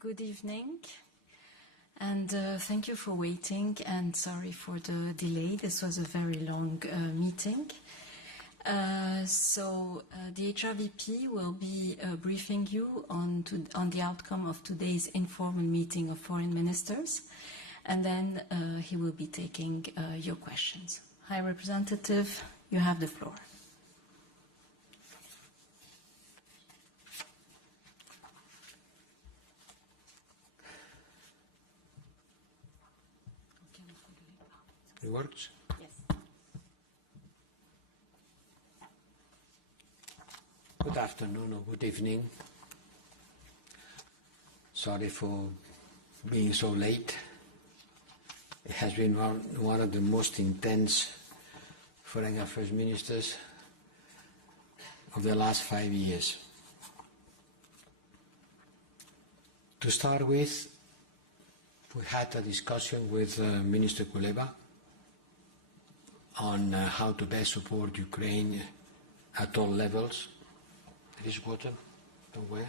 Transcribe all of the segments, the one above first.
Good evening, and thank you for waiting, and sorry for the delay. This was a very long meeting. The HRVP will be briefing you on the outcome of today's informal meeting of foreign ministers, and then he will be taking your questions. High Representative, you have the floor. It works? Yes. Good afternoon or good evening. Sorry for being so late. It has been one of the most intense foreign affairs ministers of the last 5 years. To start with, we had a discussion with Minister Kuleba on how to best support Ukraine at all levels. There is water, don't worry.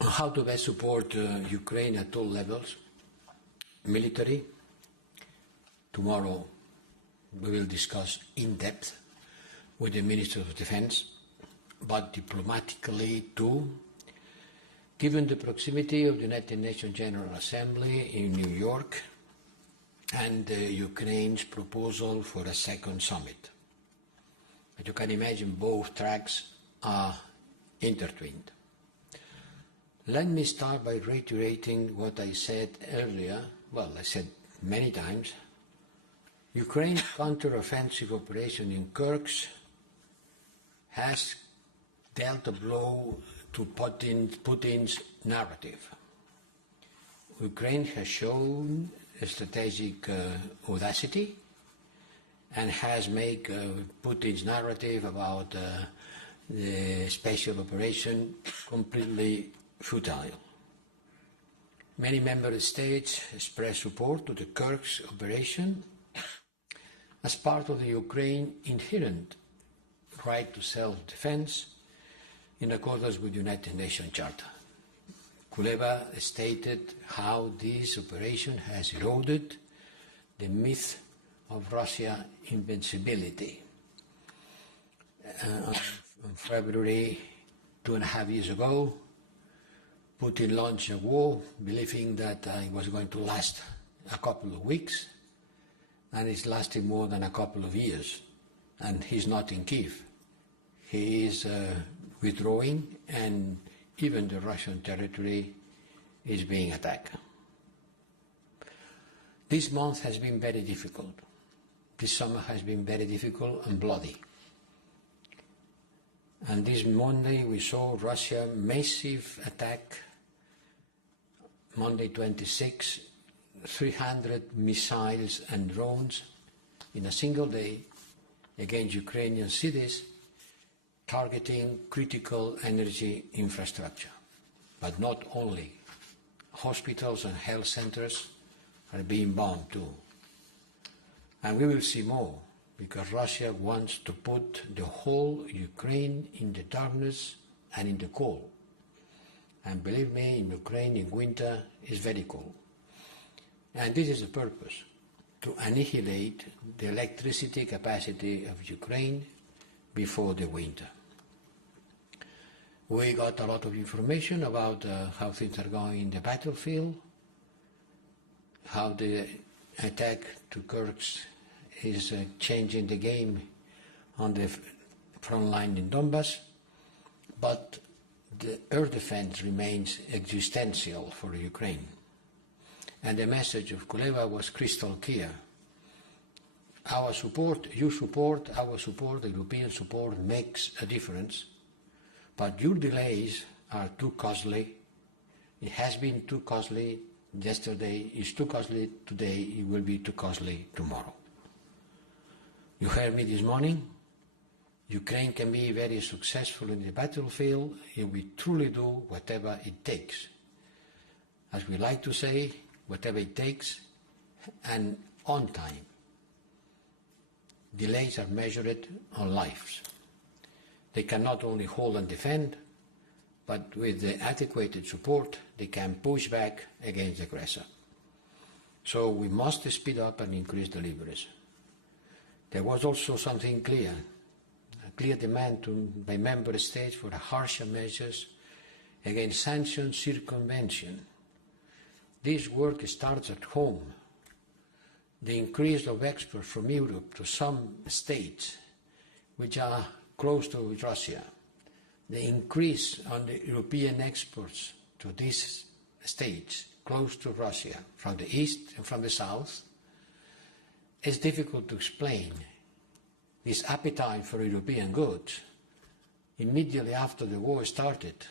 How to best support Ukraine at all levels. Military. Tomorrow we will discuss in depth with the Minister of Defense, but diplomatically too, given the proximity of the United Nations General Assembly in New York and Ukraine's proposal for a second summit. As you can imagine, both tracks are intertwined. Let me start by reiterating what I said earlier. Well, I said many times. Ukraine's counter-offensive operation in Kursk has dealt a blow to Putin's narrative. Ukraine has shown a strategic audacity and has made Putin's narrative about the special operation completely futile. Many member states expressed support to the Kursk operation as part of the Ukraine's inherent right to self-defense in accordance with the United Nations Charter. Kuleba stated how this operation has eroded the myth of Russia's invincibility. On February 2.5 years ago, Putin launched a war believing that it was going to last a couple of weeks, and it's lasting more than a couple of years. And he's not in Kyiv. He is withdrawing, and even the Russian territory is being attacked. This month has been very difficult. This summer has been very difficult and bloody. And this Monday we saw Russia massive attack, Monday 26, 300 missiles and drones in a single day against Ukrainian cities, targeting critical energy infrastructure. But not only. Hospitals and health centers are being bombed too. And we will see more, because Russia wants to put the whole Ukraine in the darkness and in the cold. And believe me, in Ukraine in winter is very cold. And this is the purpose, to annihilate the electricity capacity of Ukraine before the winter. We got a lot of information about how things are going in the battlefield, how the attack to Kursk is changing the game on the front line in Donbass, but the air defense remains existential for Ukraine. And the message of Kuleba was crystal clear. Our support, your support, our support, the European support makes a difference, but your delays are too costly. It has been too costly yesterday, it's too costly today, it will be too costly tomorrow. You heard me this morning. Ukraine can be very successful in the battlefield if we truly do whatever it takes. As we like to say, whatever it takes, and on time. Delays are measured on lives. They can not only hold and defend, but with the adequate support, they can push back against the aggressor. So we must speed up and increase deliveries. There was also something clear, a clear demand by member states for harsher measures against sanctions circumvention. This work starts at home. The increase of exports from Europe to some states which are close to Russia, the increase on the European exports to these states close to Russia from the east and from the south, is difficult to explain. This appetite for European goods immediately after the war started,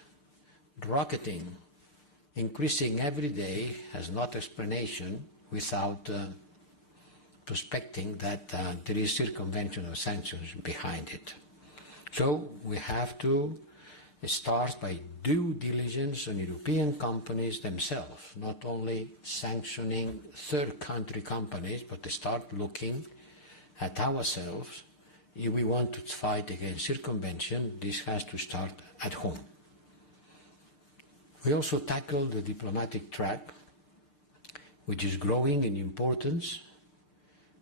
rocketing, increasing every day, has not explanation without suspecting that there is circumvention of sanctions behind it. So we have to start by due diligence on European companies themselves, not only sanctioning third country companies, but to start looking at ourselves. If we want to fight against circumvention, this has to start at home. We also tackle the diplomatic track, which is growing in importance.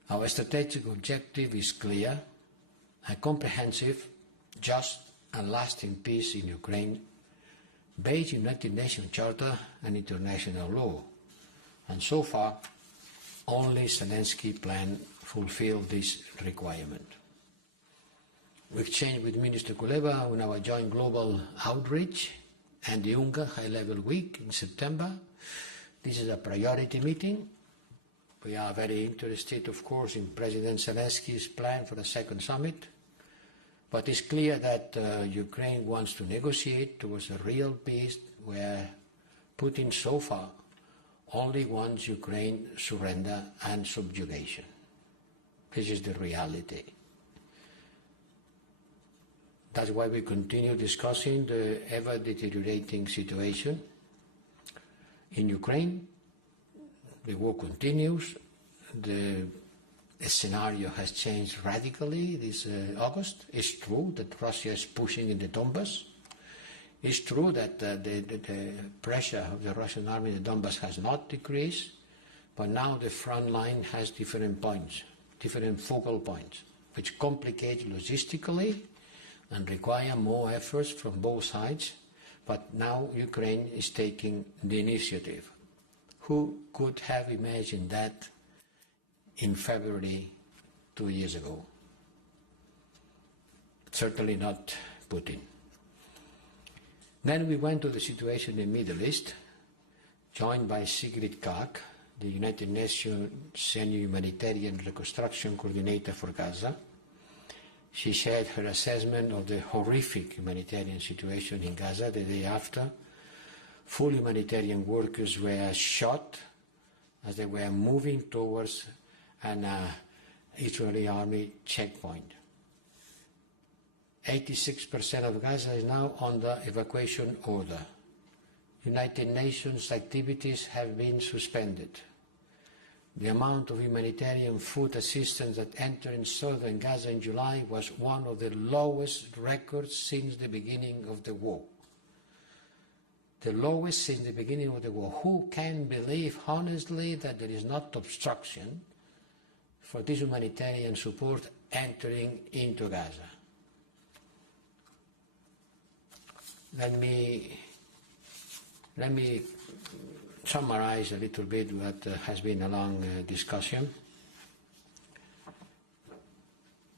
Our strategic objective is clear: a comprehensive, just and lasting peace in Ukraine, based on United Nations Charter and international law. And so far, only Zelensky plan fulfill this requirement. We exchanged with Minister Kuleva on our joint global outreach and the UNGA high-level week in September. This is a priority meeting. We are very interested, of course, in President Zelensky's plan for a second summit. But it's clear that Ukraine wants to negotiate towards a real peace where Putin so far only wants Ukraine surrender and subjugation. This is the reality. That's why we continue discussing the ever-deteriorating situation in Ukraine. The war continues. The scenario has changed radically this August. It's true that Russia is pushing in the Donbass. It's true that the pressure of the Russian army in the Donbass has not decreased, but now the front line has different points, different focal points, which complicate logistically and require more efforts from both sides. But now Ukraine is taking the initiative. Who could have imagined that in February 2 years ago? Certainly not Putin. Then we went to the situation in the Middle East, joined by Sigrid Kaag, the United Nations Senior Humanitarian Reconstruction Coordinator for Gaza. She shared her assessment of the horrific humanitarian situation in Gaza the day after. Full humanitarian workers were shot as they were moving towards an Israeli army checkpoint. 86% of Gaza is now under evacuation order. United Nations activities have been suspended. The amount of humanitarian food assistance that entered in southern Gaza in July was one of the lowest records since the beginning of the war. The lowest since the beginning of the war. Who can believe honestly that there is not obstruction for this humanitarian support entering into Gaza? Let me summarize a little bit what has been a long discussion.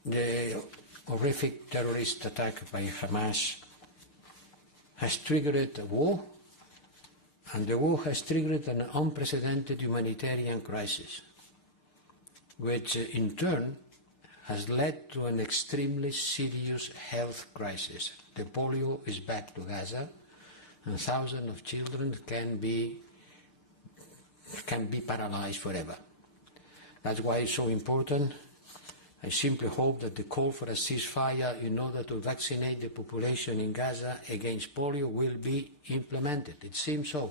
The horrific terrorist attack by Hamas has triggered a war, and the war has triggered an unprecedented humanitarian crisis, which in turn has led to an extremely serious health crisis. The polio is back to Gaza, and thousands of children can be paralyzed forever. That's why it's so important. I simply hope that the call for a ceasefire in order to vaccinate the population in Gaza against polio will be implemented. It seems so.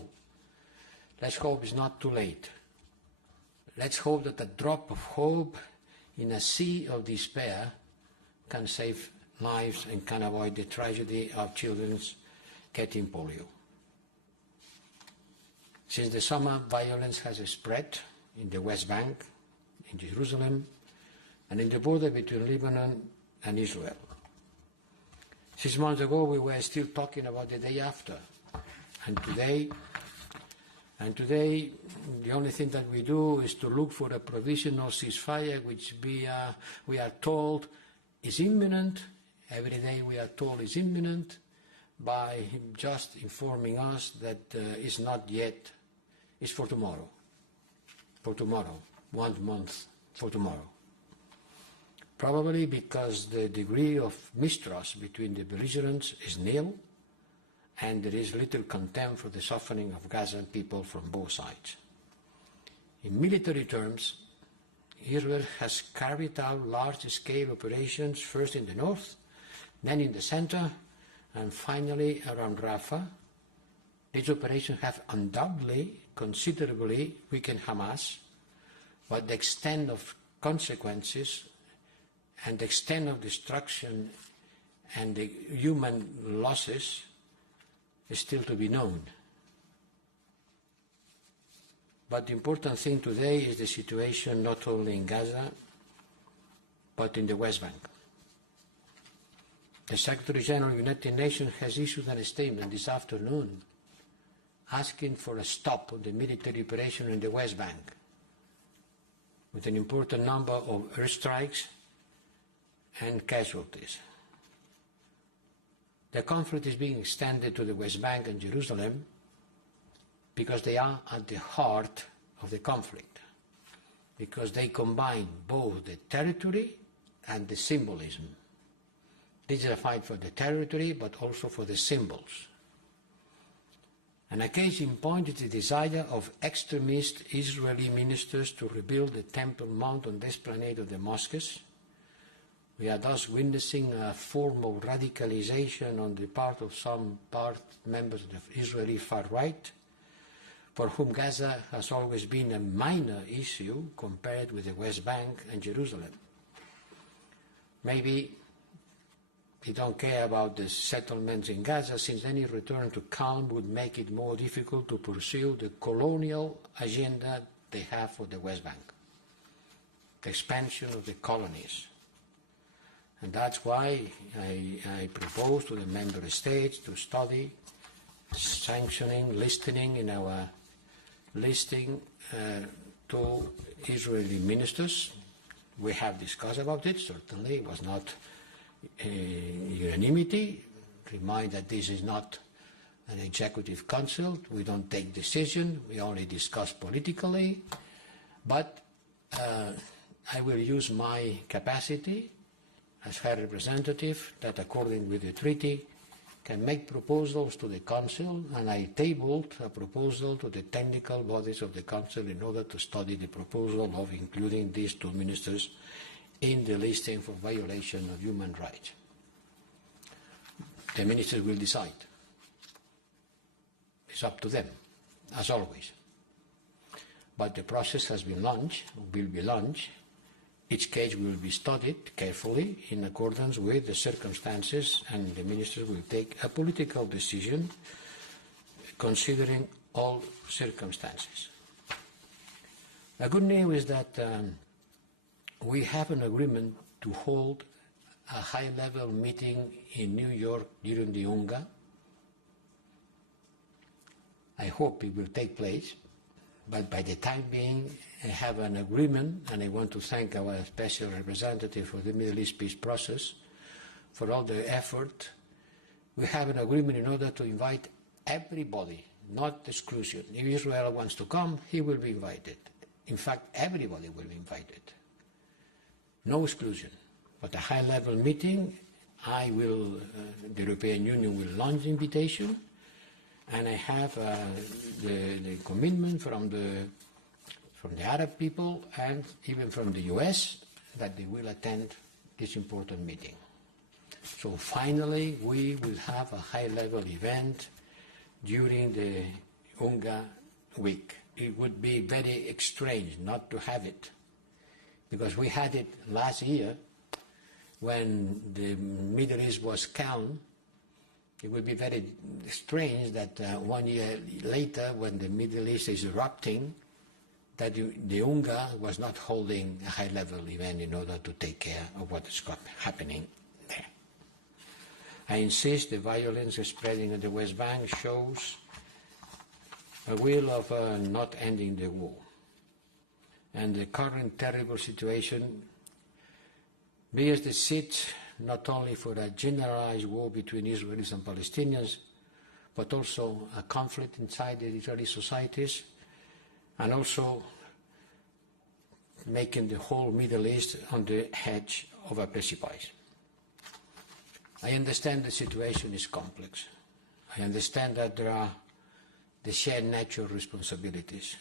Let's hope it's not too late. let's hope that a drop of hope in a sea of despair can save lives and can avoid the tragedy of children getting polio. Since the summer, violence has spread in the West Bank, in Jerusalem, and in the border between Lebanon and Israel. 6 months ago, we were still talking about the day after. And today, the only thing that we do is to look for a provisional ceasefire, which we are told is imminent. Every day we are told is imminent by just informing us that it's not yet. It's for tomorrow. For tomorrow. 1 month for tomorrow. Probably because the degree of mistrust between the belligerents is nil, and there is little contempt for the suffering of Gaza people from both sides. In military terms, Israel has carried out large-scale operations first in the north, then in the center, and finally around Rafah. These operations have undoubtedly considerably weakened Hamas, but the extent of consequences and the extent of destruction and the human losses is still to be known. But the important thing today is the situation not only in Gaza, but in the West Bank. The Secretary General of the United Nations has issued a statement this afternoon asking for a stop on the military operation in the West Bank, with an important number of airstrikes and casualties. The conflict is being extended to the West Bank and Jerusalem because they are at the heart of the conflict, because they combine both the territory and the symbolism. This is a fight for the territory, but also for the symbols. And a case in point is the desire of extremist Israeli ministers to rebuild the Temple Mount on the esplanade of the mosques. We are thus witnessing a form of radicalization on the part of some members of the Israeli far right, for whom Gaza has always been a minor issue compared with the West Bank and Jerusalem. Maybe they don't care about the settlements in Gaza, since any return to calm would make it more difficult to pursue the colonial agenda they have for the West Bank, the expansion of the colonies. And that's why I propose to the member states to study sanctioning, listening in our listing to Israeli ministers. We have discussed about it, certainly it was not unanimity. Remind that this is not an executive council. We don't take decisions, we only discuss politically. But I will use my capacity as High Representative that, according with the treaty, can make proposals to the Council, and I tabled a proposal to the technical bodies of the Council in order to study the proposal of including these two ministers in the listing for violation of human rights. The ministers will decide. It's up to them, as always. But the process has been launched, will be launched. Each case will be studied carefully in accordance with the circumstances, and the ministers will take a political decision considering all circumstances. The good news is that we have an agreement to hold a high-level meeting in New York during the UNGA. I hope it will take place, but by the time being, I have an agreement, and I want to thank our Special Representative for the Middle East peace process for all the effort. We have an agreement in order to invite everybody, not exclusion. If Israel wants to come, he will be invited. In fact, everybody will be invited. No exclusion, but a high-level meeting. The European Union will launch the invitation, and I have the commitment from the Arab people and even from the US that they will attend this important meeting. So finally, we will have a high-level event during the UNGA week it would be very strange not to have it, because we had it last year when the Middle East was calm. It would be very strange that 1 year later, when the Middle East is erupting, that the UNGA was not holding a high-level event in order to take care of what is happening there. I insist the violence spreading in the West Bank shows a will of not ending the war. And the current terrible situation bears the seed not only for a generalized war between Israelis and Palestinians, but also a conflict inside the Israeli societies, and also making the whole Middle East on the edge of a precipice. I understand the situation is complex. I understand that there are the shared nature responsibilities.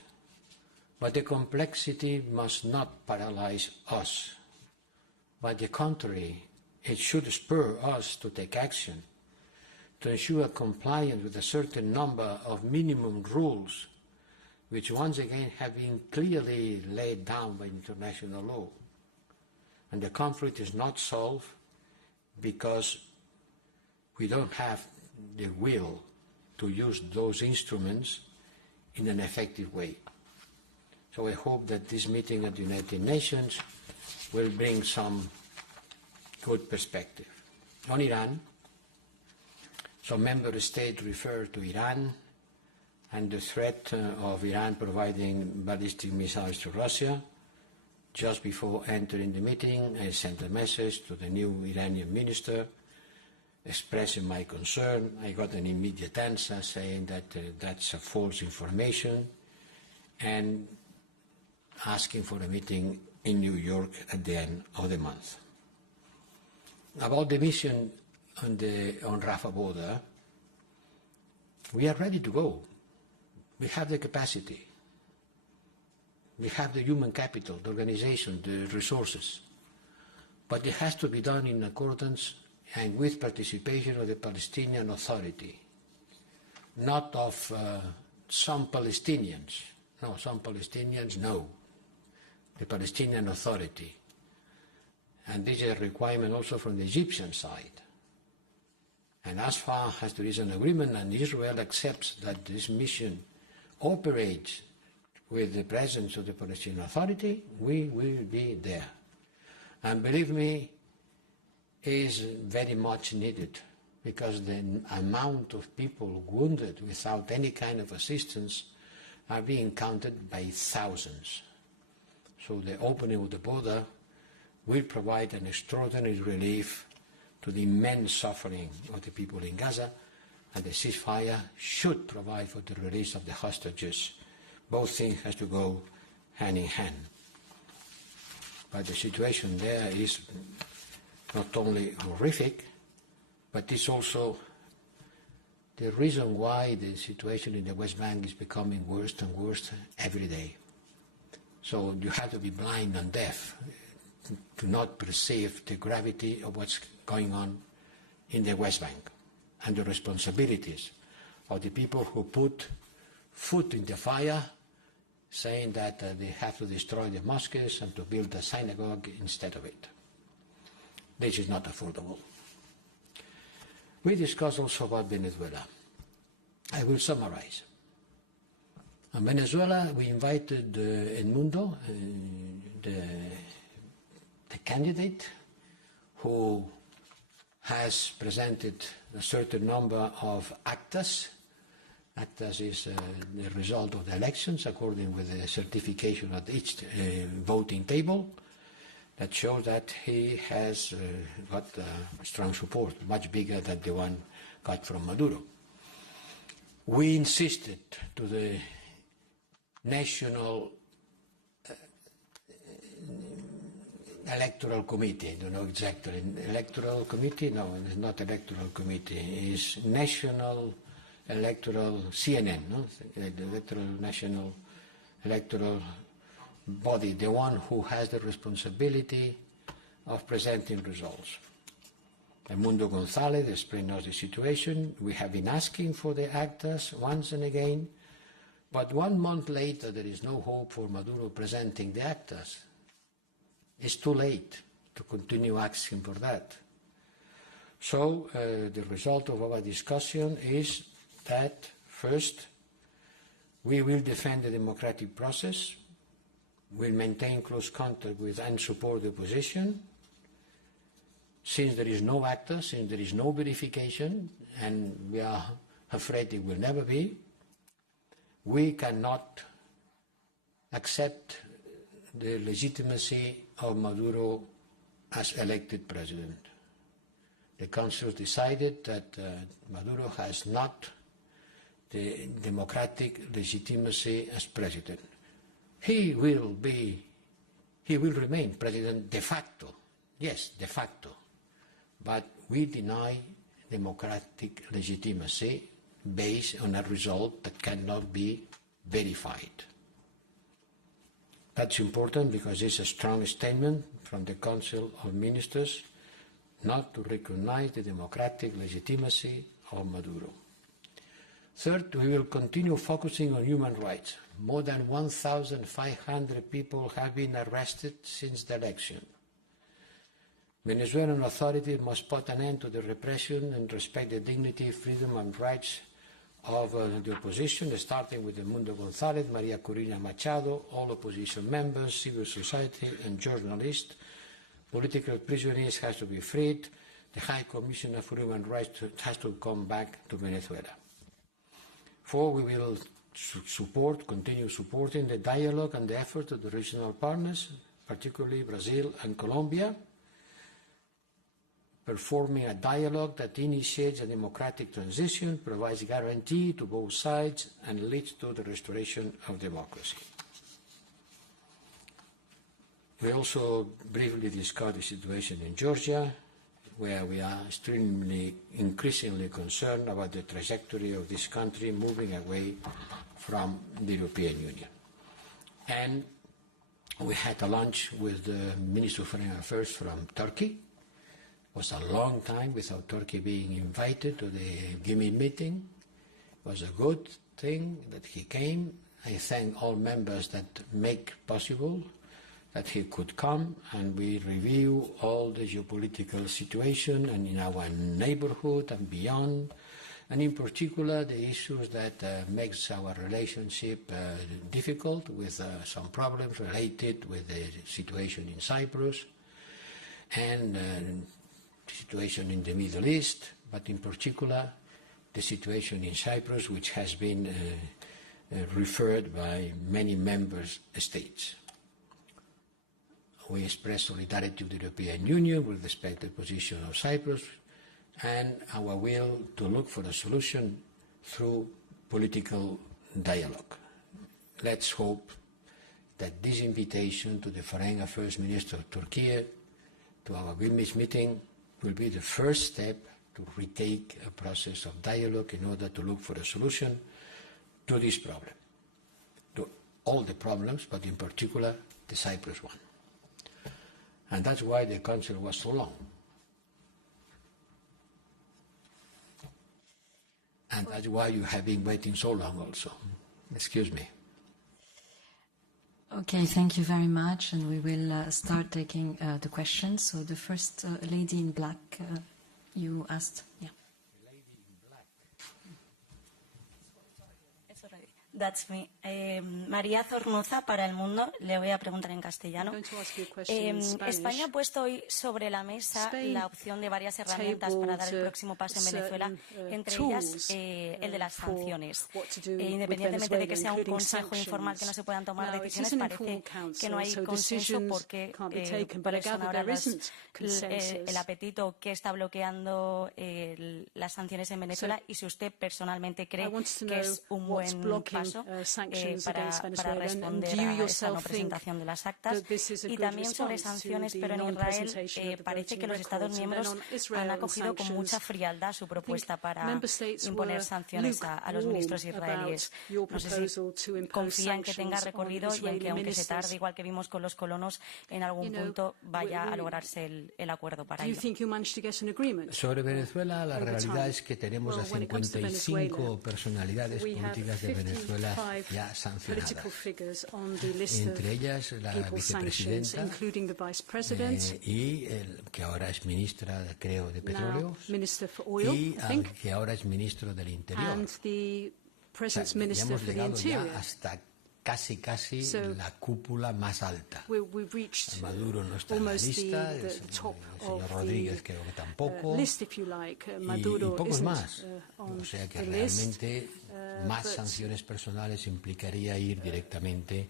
But the complexity must not paralyze us. By the contrary, it should spur us to take action, to ensure compliance with a certain number of minimum rules, which once again have been clearly laid down by international law. And the conflict is not solved because we don't have the will to use those instruments in an effective way. So I hope that this meeting at the United Nations will bring some good perspective. On Iran, some member states refer to Iran and the threat of Iran providing ballistic missiles to Russia. Just before entering the meeting, I sent a message to the new Iranian minister expressing my concern. I got an immediate answer saying that that's a false information and asking for a meeting in New York at the end of the month. About the mission on Rafah border, we are ready to go. We have the capacity. We have the human capital, the organization, the resources. But it has to be done in accordance and with participation of the Palestinian Authority, not of some Palestinians. No, some Palestinians, no. The Palestinian Authority. And this is a requirement also from the Egyptian side. And as far as there is an agreement and Israel accepts that this mission operates with the presence of the Palestinian Authority, we will be there. And believe me, is very much needed, because the amount of people wounded without any kind of assistance are being counted by thousands. So the opening of the border will provide an extraordinary relief to the immense suffering of the people in Gaza, and the ceasefire should provide for the release of the hostages. Both things have to go hand in hand. But the situation there is not only horrific, but it's also the reason why the situation in the West Bank is becoming worse and worse every day. So you have to be blind and deaf to not perceive the gravity of what's going on in the West Bank and the responsibilities of the people who put foot in the fire, saying that they have to destroy the mosques and to build a synagogue instead of it. This is not affordable. We discussed also about Venezuela. I will summarize. In Venezuela, we invited in Mundo, the candidate who has presented a certain number of actas. Actas is the result of the elections according with the certification at each voting table. That shows that he has got strong support, much bigger than the one got from Maduro. We insisted to the National Electoral Committee, I don't know exactly, Electoral Committee? No, it's not Electoral Committee, it's National Electoral, CNN, no? The National Electoral Body, the one who has the responsibility of presenting results. And Mundo explained us the situation. We have been asking for the actors once and again But 1 month later, there is no hope for Maduro presenting the actas. It's too late to continue asking for that. So the result of our discussion is that, first, we will defend the democratic process, we'll maintain close contact with and support the opposition. Since there is no acta, since there is no verification, and we are afraid it will never be, we cannot accept the legitimacy of Maduro as elected president. The Council decided that Maduro has not the democratic legitimacy as president. He will remain president de facto, yes, de facto, but we deny democratic legitimacy based on a result that cannot be verified. That's important because it's a strong statement from the Council of Ministers not to recognize the democratic legitimacy of Maduro. Third, we will continue focusing on human rights. More than 1,500 people have been arrested since the election. Venezuelan authorities must put an end to the repression and respect the dignity, freedom and rights of the opposition, starting with the Mundo González, Maria Corina Machado, all opposition members, civil society and journalists. Political prisoners have to be freed. The High Commissioner for Human Rights has to come back to Venezuela. Four, we will continue supporting the dialogue and the effort of the regional partners, particularly Brazil and Colombia, performing a dialogue that initiates a democratic transition, provides guarantee to both sides, and leads to the restoration of democracy. We also briefly discussed the situation in Georgia, where we are increasingly concerned about the trajectory of this country moving away from the European Union. And we had a lunch with the Minister of Foreign Affairs from Turkey. It was a long time without Turkey being invited to the GIMI meeting. It was a good thing that he came. I thank all members that make possible that he could come, and we review all the geopolitical situation and in our neighborhood and beyond, and in particular the issues that makes our relationship difficult, with some problems related with the situation in Cyprus and the situation in the Middle East, but in particular the situation in Cyprus, which has been referred by many member states. We express solidarity with the European Union with respect to the position of Cyprus and our will to look for a solution through political dialogue. Let's hope that this invitation to the Foreign Affairs Minister of Turkey to our Vilnius meeting will be the first step to retake a process of dialogue in order to look for a solution to this problem, to all the problems, but in particular the Cyprus one. And that's why the Council was so long. And that's why you have been waiting so long also. Excuse me. Okay, thank you very much. And we will start taking the questions. So the first lady in black, you asked. Yeah. Lady in black. That's me. María Zornoza, para El Mundo. Le voy a preguntar en castellano. España ha puesto hoy sobre la mesa la opción de varias herramientas para dar el próximo paso en Venezuela, entre ellas el de las sanciones. Independientemente de que sea un consejo informal que no se puedan tomar decisiones, parece que no hay consenso porque cuáles son ahora el apetito que está bloqueando las sanciones en Venezuela y si usted personalmente cree que es un buen paso para responder a esa no presentación de las actas. Y también sobre sanciones, pero en Israel parece que los Estados miembros han acogido con mucha frialdad su propuesta para imponer sanciones a los ministros israelíes. No sé si confía en que tenga recorrido y en que, aunque se tarde, igual que vimos con los colonos, en algún punto vaya a lograrse el acuerdo para ello. Sobre Venezuela, la realidad es que tenemos a 55 personalidades políticas de Venezuela Venezuela ya sancionadas. Entre ellas la vicepresidenta y el que ahora es ministra, creo, de Petróleo y al que ahora es ministro del Interior. O sea, ya hemos llegado ya hasta casi la cúpula más alta. Maduro no está en la lista, el señor Rodríguez creo que tampoco, y pocos más. O sea que realmente más sanciones personales implicaría ir directamente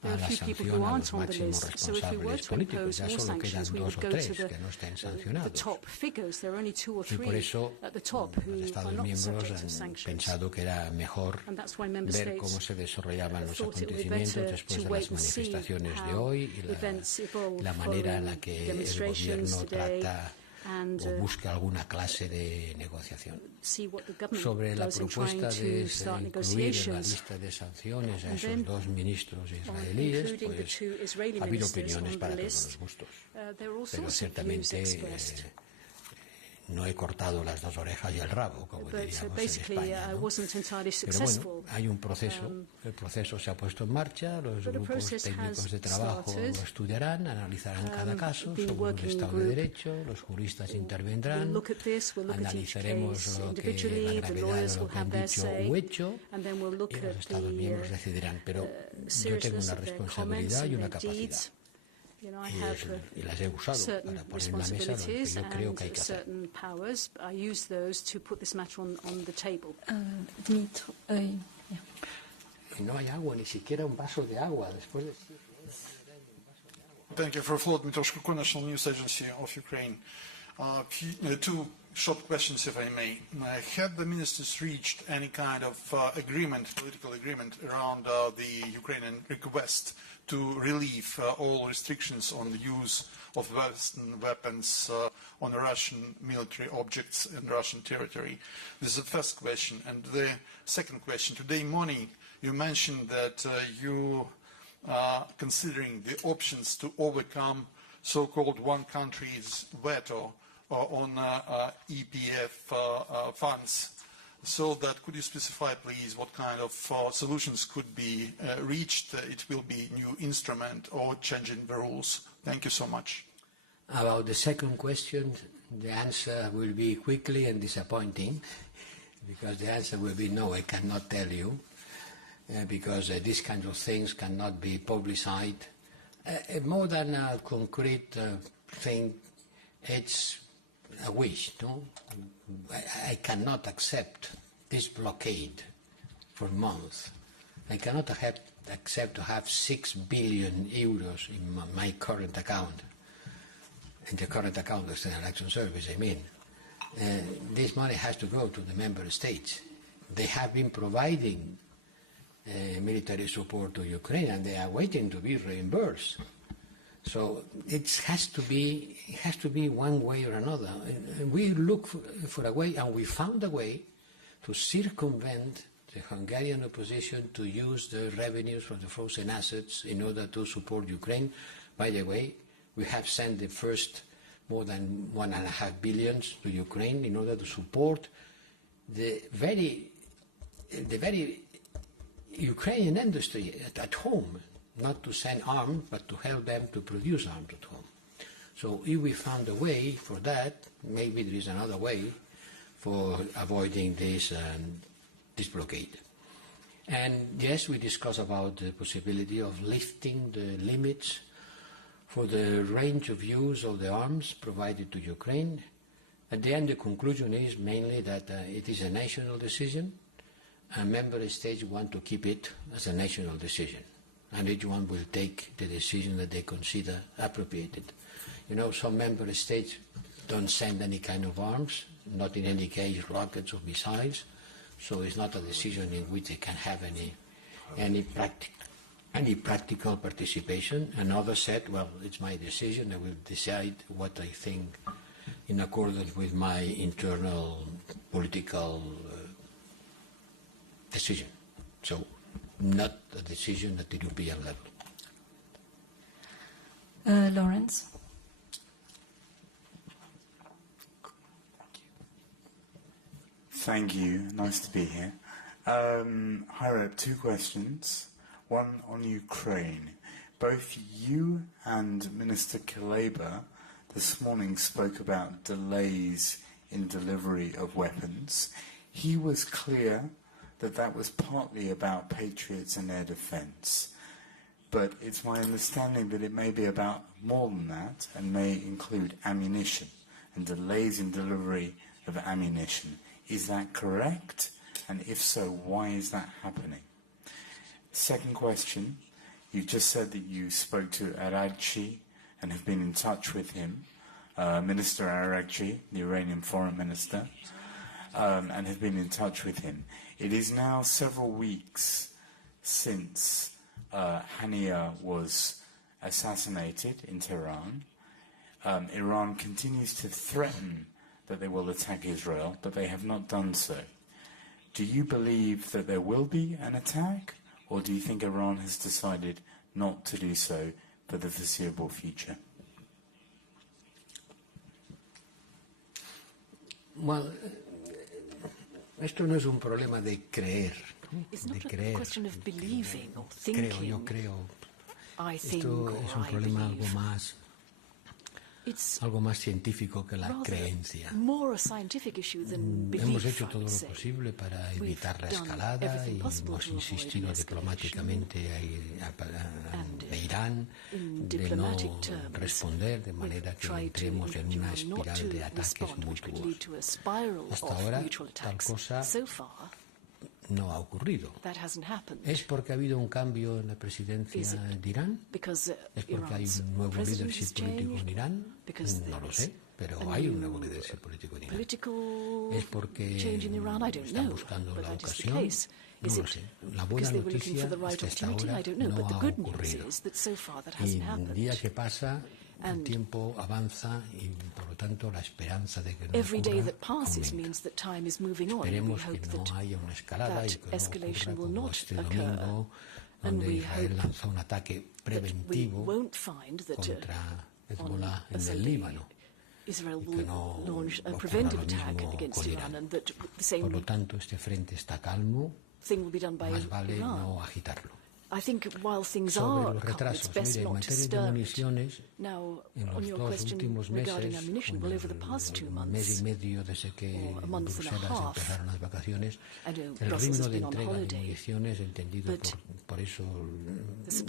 a la sanción a los máximos responsables políticos. Ya solo quedan 2 o 3 que no estén sancionados. Y por eso los Estados miembros han pensado que era mejor ver cómo se desarrollaban los acontecimientos después de las manifestaciones de hoy y la manera en la que el gobierno trata o busca alguna clase de negociación. Sobre la propuesta de incluir en la lista de sanciones a esos 2 ministros israelíes, pues ha habido opiniones para todos los gustos. Pero ciertamente no he cortado las 2 orejas y el rabo, como diríamos en España, ¿no? Pero bueno, hay un proceso, el proceso se ha puesto en marcha, los grupos técnicos de trabajo lo estudiarán, analizarán cada caso según el Estado de Derecho, los juristas intervendrán, analizaremos lo que, la gravedad de lo que han dicho o hecho, y los Estados miembros decidirán. Pero yo tengo una responsabilidad y una capacidad. Y las he usado para poner en la mesa lo que yo creo que hay que hacer. Y no hay agua, ni siquiera un vaso de agua después de... Thank you for the floor, Dmitry Shkurko, National News Agency of Ukraine. 2 short questions, if I may. Had the ministers reached any kind of political agreement around the Ukrainian request to relieve all restrictions on the use of Western weapons on Russian military objects in Russian territory? This is the first question. And the second question, today morning you mentioned that you are considering the options to overcome so-called one country's veto on EPF funds. So that could you specify, please, what kind of solutions could be reached? It will be new instrument or changing the rules. Thank you so much. About the second question, the answer will be quickly and disappointing, because the answer will be no, I cannot tell you, because these kinds of things cannot be publicized. More than a concrete thing, it's a wish, no? I cannot accept this blockade for months. I cannot accept to have 6 billion euros in my current account, in the current account of the Election Service, I mean. This money has to go to the member states. They have been providing military support to Ukraine, and they are waiting to be reimbursed. So it has to be one way or another. And we look for a way, and we found a way to circumvent the Hungarian opposition to use the revenues from the frozen assets in order to support Ukraine. By the way, we have sent the first more than 1.5 billion to Ukraine in order to support the very Ukrainian industry at home. Not to send arms, but to help them to produce arms at home. So if we found a way for that, maybe there is another way for avoiding this blockade. And yes, we discussed about the possibility of lifting the limits for the range of use of the arms provided to Ukraine. At the end, the conclusion is mainly that it is a national decision, and member states want to keep it as a national decision. And each one will take the decision that they consider appropriate. You know, some member states don't send any kind of arms, not in any case rockets or missiles, so it's not a decision in which they can have any practical participation. And others said, well, it's my decision, I will decide what I think in accordance with my internal political decision. So, not a decision at the European level. Lawrence. Thank you. Nice to be here. High Rep, 2 questions. One on Ukraine. Both you and Minister Kuleba this morning spoke about delays in delivery of weapons. He was clear that that was partly about Patriots and air defence. But it's my understanding that it may be about more than that and may include ammunition and delays in delivery of ammunition. Is that correct? And if so, why is that happening? Second question, you just said that you spoke to Aragci and have been in touch with him, Minister Aragci, the Iranian foreign minister, and have been in touch with him. It is now several weeks since Hania was assassinated in Tehran. Iran continues to threaten that they will attack Israel, but they have not done so. Do you believe that there will be an attack, or do you think Iran has decided not to do so for the foreseeable future? Well, esto no es un problema de creer, ¿no? De creer. Creo, yo creo. Esto es un problema algo más científico que la creencia. Hemos hecho todo lo posible para evitar la escalada y hemos insistido diplomáticamente a Irán de no responder, de manera que entremos en una espiral de ataques mutuos. Hasta ahora, tal cosa no ha ocurrido. ¿Es porque ha habido un cambio en la presidencia de Irán? ¿Es porque hay un nuevo leadership político en Irán? No lo sé, pero hay un nuevo leadership político en Irán. ¿Es porque están buscando la ocasión? No lo sé. La buena noticia es que hasta ahora no ha ocurrido. Y un día que pasa, el tiempo avanza y, por lo tanto, la esperanza de que no ocurra aumenta. Esperemos que no haya una escalada y que no ocurra como este domingo, donde Israel lanzó un ataque preventivo contra Hezbollah en el Líbano, y que no ocurra lo mismo con Irán. Por lo tanto, este frente está calmo, más vale no agitarlo. Sobre los retrasos, mire, en materia de municiones, en los 2 últimos meses, un mes y medio desde que en Bruselas empezaron las vacaciones, el ritmo de entrega de municiones, entendido por eso los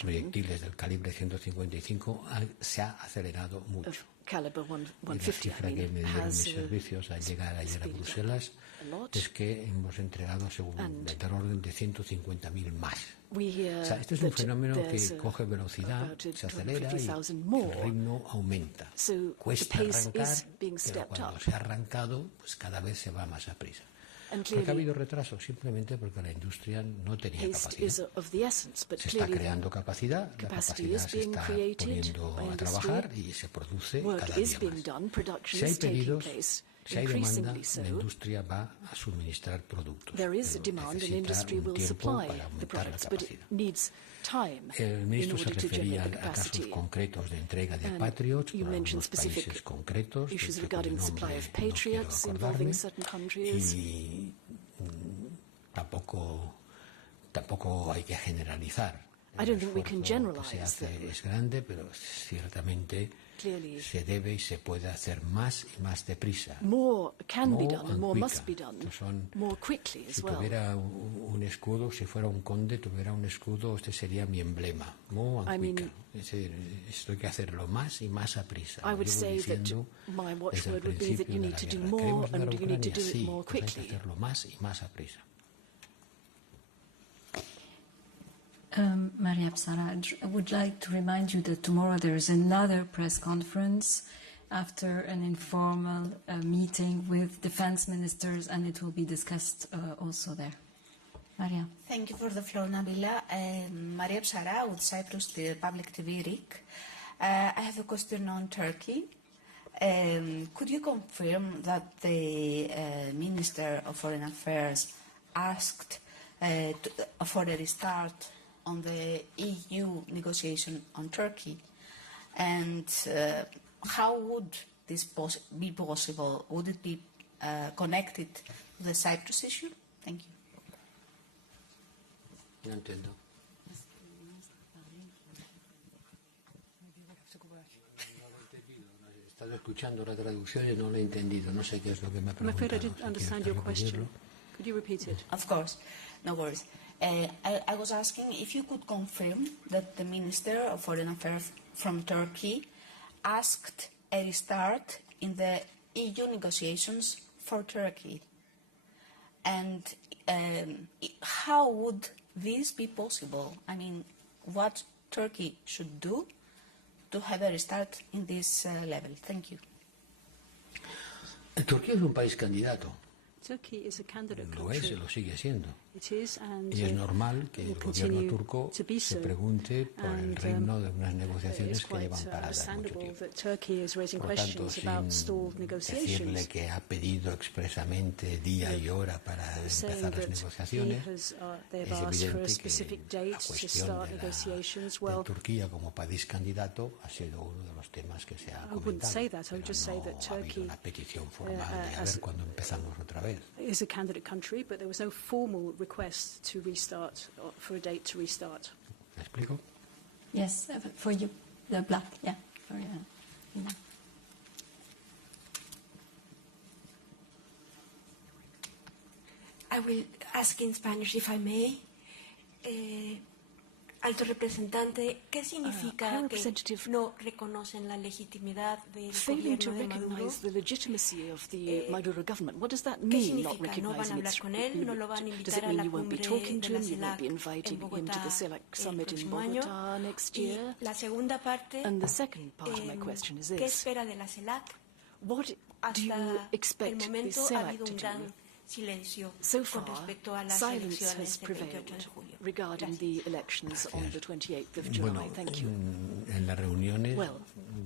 proyectiles del calibre 155, se ha acelerado mucho. Y la cifra que me dieron mis servicios al llegar ayer a Bruselas es que hemos entregado del orden de 150.000 más. O sea, este es un fenómeno que coge velocidad, se acelera y el ritmo aumenta. Cuesta arrancar, pero cuando se ha arrancado, pues cada vez se va más a prisa. ¿Por qué ha habido retraso? Simplemente porque la industria no tenía capacidad. Se está creando capacidad, la capacidad se está poniendo a trabajar y se produce cada día más. Si hay pedidos, si hay demanda, la industria va a suministrar productos. Pero necesita un tiempo para aumentar la capacidad. El ministro se refería a casos concretos de entrega de Patriots por algunos países concretos, de cuyo nombre no quiero acordarme, y tampoco hay que generalizar. El esfuerzo que se hace es grande, pero ciertamente se debe y se puede hacer más y más deprisa. Si tuviera un escudo, si fuera un conde, tuviera un escudo, este sería mi emblema. More and quicker. Esto hay que hacerlo más y más a prisa. Llevo diciendo desde el principio de la guerra. ¿Queremos dar a Ucrania? Sí, pues hay que hacerlo más y más a prisa. Maria Psara, I would like to remind you that tomorrow there is another press conference after an informal meeting with defense ministers, and it will be discussed also there. Maria. Thank you for the floor, Nabila. Maria Psara with Cyprus Public TV, RIK. I have a question on Turkey. Could you confirm that the Minister of Foreign Affairs asked for a restart on the EU negotiation on Turkey, and how would this be possible? Would it be connected to the Cyprus issue? Thank you. No entiendo. No lo he entendido. He estado escuchando la traducción y no lo he entendido. No sé qué es lo que me ha preguntado. I'm afraid I didn't understand your question. Could you repeat it? Of course, no worries. I was asking if you could confirm that the Minister of Foreign Affairs from Turkey asked a restart in the EU negotiations for Turkey. And how would this be possible? I mean, what Turkey should do to have a restart in this level? Thank you. Turquía es un país candidato. Turkey is a candidate Lo es y country. lo sigue siendo. It is, and Y es normal que el will gobierno continue turco to be se so. pregunte por el And, ritmo de unas negociaciones it's que llevan quite paradas mucho understandable tiempo. that Turkey is raising Por lo tanto, questions about stalled sin decirle negotiations. que ha pedido expresamente día y hora para Saying empezar las that negociaciones, they've es asked for a evidente specific que date la to cuestión start de negotiations. de Well, Turquía como país candidato ha sido uno de los temas que se ha I wouldn't comentado. say that. I would Pero just say no that ha habido Turkey, una petición formal de a as ver cuándo empezamos otra vez. is a candidate country, but there was no formal request to restart, or for a date to restart. ¿Me explico? Yes, for you, the black, yeah. For, Nina. I will ask in Spanish if I may. Alto Representante, ¿qué significa que no reconocen la legitimidad del Failing to gobierno de Maduro? recognize the legitimacy of the Maduro government. What does that ¿Qué mean, not significa? ¿No van a recognizing hablar its con él? ¿No lo van a Does invitar it a mean la you won't be cumbre talking de to la him, you won't CELAC be en inviting him to Bogotá the CELAC el summit in próximo año? Bogotá next Y year? la segunda parte, And the second part of my question is ¿qué this. espera de la CELAC? What do you Hasta el expect the momento ha CELAC habido to un do? gran silencio So con far, respecto a las silence has elecciones del 28 prevailed de julio. regarding the elections on the 28th of July. Bueno, Thank you. en las reuniones Well,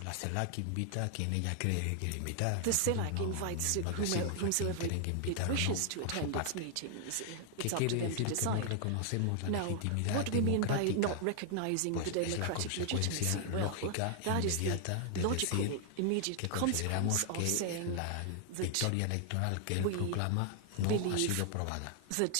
la CELAC invita a quien ella cree que quiere invitar. The Nosotros CELAC no invites decimos a quién whomsoever tienen que it invitar o wishes no, to por su attend its parte. meetings. ¿Qué It's up to quiere them to decir que no decide. reconocemos la Now, legitimidad what do we mean by democrática? not recognizing Pues the es la democratic consecuencia legitimacy? Well, lógica that is the inmediata de logical, decir immediate que consideramos consequence of que saying la that victoria electoral que él we proclama no ha believe sido probada. that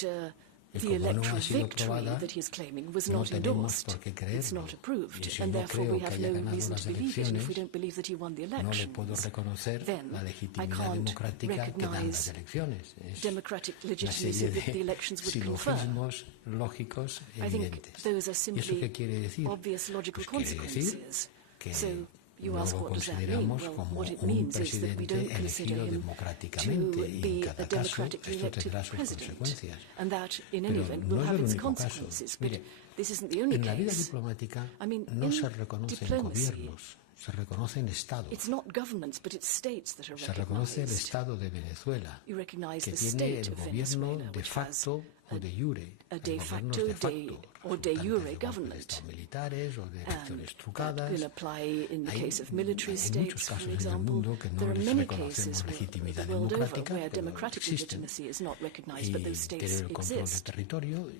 Y the como no electoral ha sido victory probada, that he is claiming was no not tenemos endorsed. por qué It's creerlo. not approved, Y si and no therefore creo we que have haya no ganado reason las to believe it. And if we elecciones, don't believe that he won the no le puedo elections, reconocer then la I legitimidad can't democrática que dan las recognize elecciones. Es democratic una legitimacy serie that the de elections would confer. silogismos lógicos I think evidentes. those are ¿Y eso qué simply quiere decir? obvious logical Pues quiere decir consequences. que So you no ask lo what does that mean? consideramos Well, como what it un means is that we presidente don't consider elegido him democráticamente to y en be a cada caso democratically esto elected tendrá sus president, consecuencias. and that in any Pero event no will es have el its único caso. consequences. But Mire, this isn't the only en la vida case. diplomática I mean, no in se reconocen diplomacy, gobiernos, se reconocen estados. It's not governments, but it's states that are Se reconoce el recognized. Estado de Venezuela, You recognize que the tiene state el of gobierno Venezuela, de which has facto o de jure. a de Los gobiernos facto, de facto, or de resultantes jure de golpes government. de Estado militares o de elecciones That trucadas. will apply in the Hay case of military muchos states, for casos en el example. mundo que no There are les many reconocemos cases legitimidad the world over democrática, where pero democratic existen. legitimacy is not recognized, Y but those states tener el control del exist. territorio.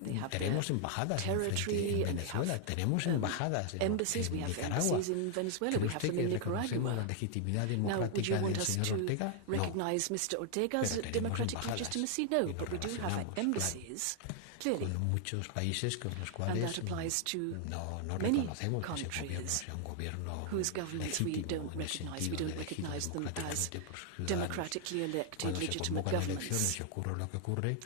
They have Tenemos their embajadas territory, en and they Venezuela, have, tenemos embajadas embassies. We en have Nicaragua. embassies in Venezuela. ¿Cree We have usted them in que reconocemos la Nicaragua. legitimidad Now, would you democrática want del us señor to Ortega? No. recognize Mr. Ortega's Pero tenemos democratic embajadas legitimacy? y No, nos but we do have relacionamos, embassies, clearly. con muchos países con los And cuales that applies to no many reconocemos que ese gobierno countries sea un gobierno whose governments we legítimo don't en el recognize. We sentido de don't elegido recognize them as democráticamente por sus ciudadanos. democratically elected, Cuando se legitimate convocan elecciones governments. y ocurre lo que ocurre,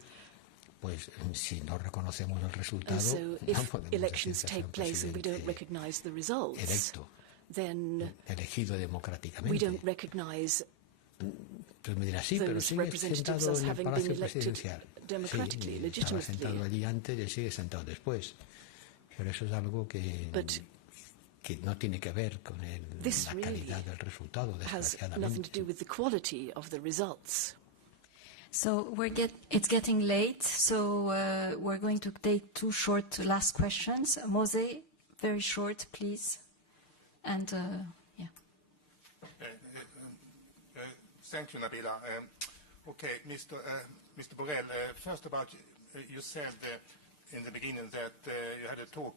pues si no reconocemos el resultado, And so, no if podemos elections decir que sea take un place and we don't presidente recognize the results, electo, then elegido we democráticamente. don't recognize Entonces me dirá, sí, pero those sigue representatives sentado as en el having Palacio been elected Presidencial. democratically, Sí, estaba legitimately. sentado allí antes y sigue sentado después. Pero eso es algo que no tiene que ver con This la really calidad del resultado, has nothing desgraciadamente. to do with the quality of the results. So it's getting late, so we're going to take two short last questions. Mose, very short, please. And yeah. Thank you, Nabila. Okay, Mr. Borrell, first about, you said in the beginning that you had a talk,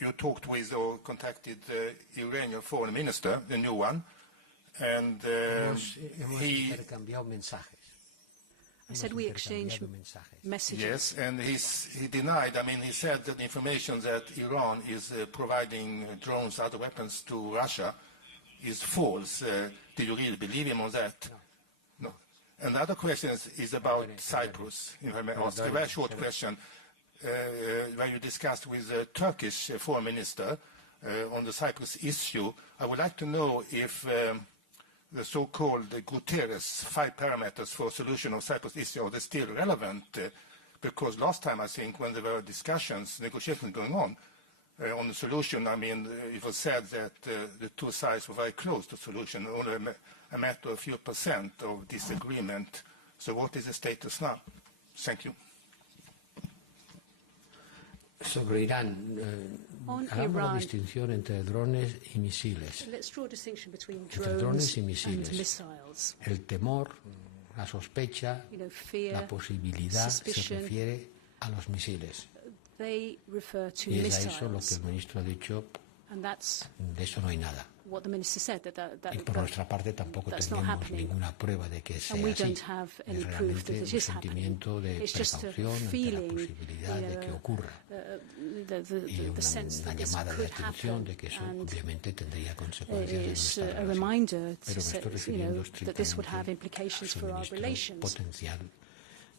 you talked with or contacted the Iranian foreign minister, the new one, and Hemos he... intercambiado mensajes. I said we exchange messages. Yes, and he denied, I mean, he said that the information that Iran is providing drones, other weapons to Russia is false. Do you really believe him on that? No. And the other question is about Cyprus. If I may ask a very short question. When you discussed with the Turkish foreign minister on the Cyprus issue, I would like to know if the so-called Guterres 5 parameters for solution of Cyprus issue are still relevant, because last time I think when there were discussions, negotiations going on the solution, I mean, it was said that the two sides were very close to solution, only a matter of a few % of disagreement. So what is the status now? Thank you. Sobre Irán, hagamos la distinción entre drones y misiles. Let's draw a distinction between Entre drones y and misiles. missiles. El temor, la sospecha, Fear, la posibilidad suspicion, se refiere a los misiles. They refer to Y es a missiles. eso lo que el ministro ha dicho, And that's de eso no hay nada. what the minister said, Y por nuestra parte tampoco that's not tenemos happening. ninguna prueba de que sea And we así. don't have any Es proof that realmente it un is happening. sentimiento de It's just a precaución ante la feeling, posibilidad de que ocurra. The sense Una that this llamada de could atención happen, de que eso and obviamente tendría it consecuencias en is nuestra a relación. reminder Pero me estoy refiriendo that this would have estrictamente implications al for our suministro relations. potencial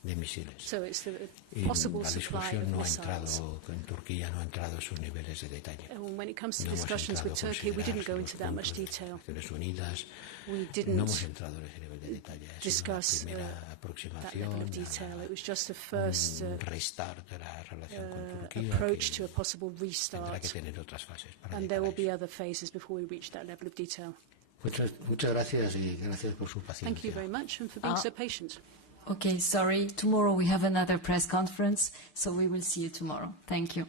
de misiles. So it's the Y possible la supply of discusión no ha missiles. entrado, en Turquía no ha entrado a esos niveles de detalle. And when it comes to No hemos discussions with entrado a Turkey, we didn't go considerar into that los much puntos de detail. Naciones Unidas. We No didn't hemos entrado en ese nivel de detalle. Ha sido discuss una primera that level aproximación, of detail. It was just a first un restart de la relación con Turquía approach to que a possible tendrá restart. que tener otras fases para And llegar there a will be eso. other phases before we reach that level of detail. Muchas gracias y gracias por su Thank you paciencia. very much and for being so patient. Okay, sorry. Tomorrow we have another press conference, so we will see you tomorrow. Thank you.